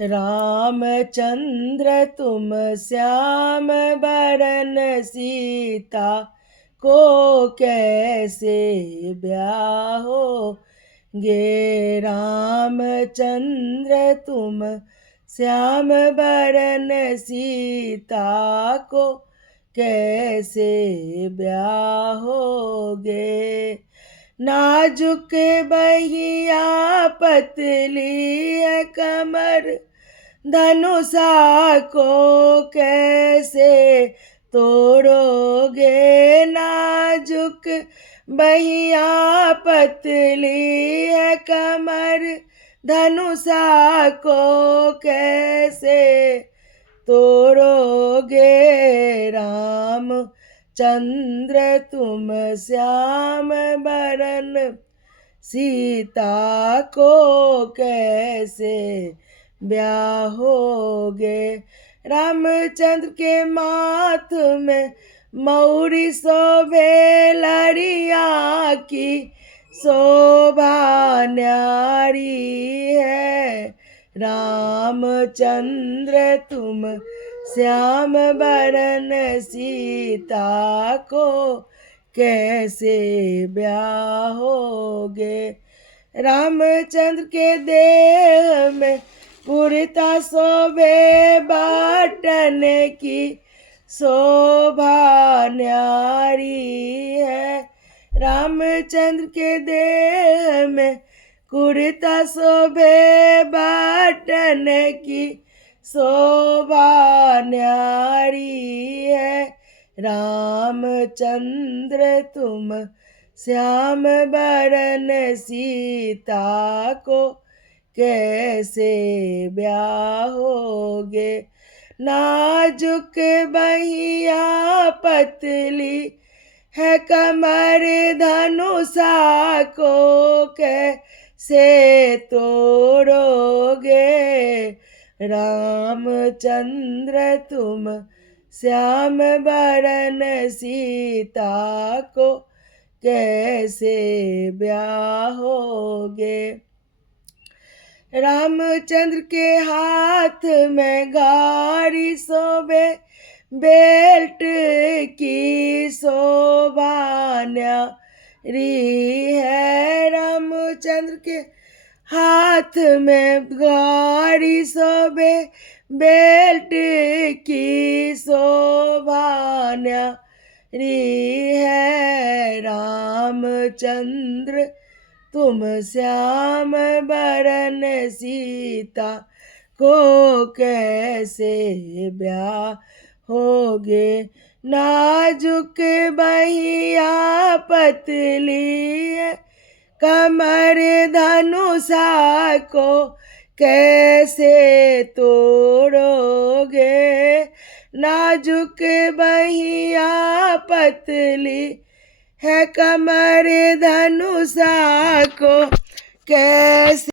रामचंद्र तुम श्याम बरन सीता को कैसे ब्याहोगे। रामचंद्र तुम श्याम बरन सीता को कैसे ब्याहोगे। नाजुक बहिया पतली है कमर, धनुषा को कैसे तोड़ोगे। नाजुक बहिया पतली है कमर, धनुषा को कैसे तोड़ोगे। राम चंद्र तुम श्याम बरन सीता को कैसे ब्याहोगे। रामचंद्र के माथ में मौरी शोभे, लरिया की शोभा न्यारी है। रामचंद्र तुम श्याम बरन सीता को कैसे ब्याहोगे। रामचंद्र के देह में पुरता शोभे, बाटन की शोभा न्यारी है। रामचंद्र के देह में कुर्ता शोभे, बाटन की शोभा न्यारी है। रामचंद्र तुम श्याम बरन सीता को कैसे ब्याहोगे। नाजुक बहिया पतली है कमर, धनुषा को कैसे तोड़ोगे। रामचंद्र तुम श्याम बरन सीता को कैसे ब्याहोगे। रामचंद्र के हाथ में गारी शोभे, बेल्ट की शोभा न्यारी है। रामचंद्र के हाथ में गारी शोभे, बेल्ट की शोभा न्यारी है। रामचंद्र तुम श्याम बरन सीता को कैसे ब्याहोगे। नाजुक बहिया पतली है कमर, धनुषा को कैसे तोड़ोगे। नाजुक बहिया पतली है कमर, धनुषा को कैसे